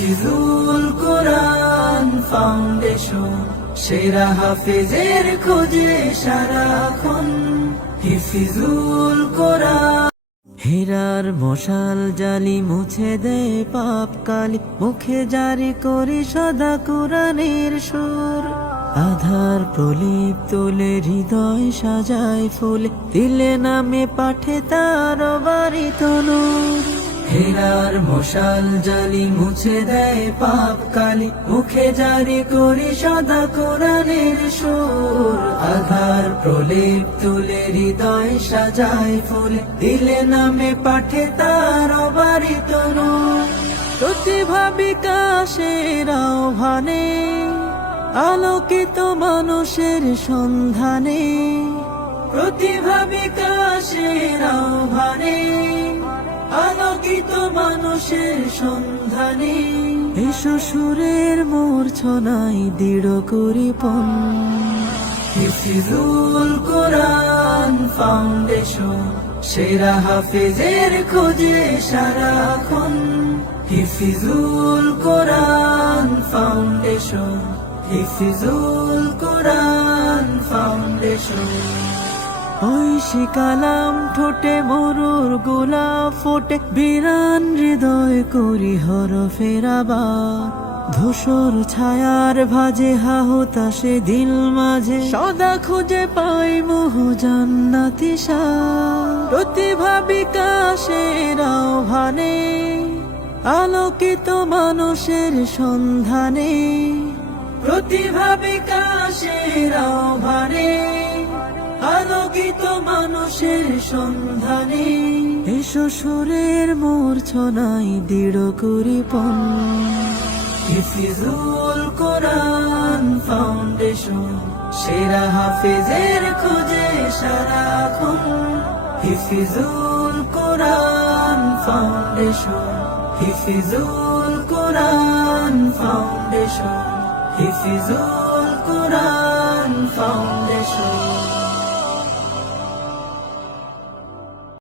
হিফিজুল কোরআন foundation, সেরা হাফেজের খোঁজে সারাক্ষণ। হিফিজুল কোরআন। হীরার মশাল জালি মুছে দেয় পাপ কালি, মুখে জারি করি সদা কোরআনের সুর। আধার প্রলেপ তোলে হৃদয় সাজায় ফুলে, দিলে নামে পাঠে তার বাড়ি তনুর। হীরার মশাল জালি মুছে দেয় পাপ কালি, মুখে জারি করি সদা কোরআনের সুর। আধার প্রলেপ তুলে হৃদয় সাজায় ফুলে, দিলে নামে পাঠে তার বাড়ি তনুর। প্রতিভা বিকাশের আহ্বানে, আলোকিত মানুষের সন্ধানে। প্রতিভা বিকাশের আহ্বানে, আলোকিত মানুষের সন্ধানে। এসো সুরের মূর্ছনায় দৃঢ় করি পণ। হিফিজুল কোরআন ফাউন্ডেশন, সেরা হাফেজের খোঁজে সারাক্ষণ। হিফিজুল কোরআন ফাউন্ডেশন, হিফিজুল কোরআন ফাউন্ডেশন। ঐশী কালাম ঠোঁটে মরুর গোলাপ ফোটে, বিরান হৃদয় করি হরফের আবার। ধূসর ছায়ার ভাজে হাহুতাশে দিল মাঝে, সদা খুঁজে পাই মোহ জান্নাতি সার। প্রতিভা বিকাশের আহ্বানে, আলোকিত মানুষের সন্ধানে। প্রতিভা বিকাশের আহ্বানে, আলোকিত মানুষের সন্ধানে। এসো সুরের মূর্ছনায় দৃঢ় করি পণ। হিফিজুল কোরআন ফাউন্ডেশন, সেরা হাফেজের খোঁজে সারাক্ষণ। হিফিজুল কোরআন ফাউন্ডেশন, হিফিজুল কোরআন ফাউন্ডেশন, হিফিজুল কোরআন ফাউন্ডেশন।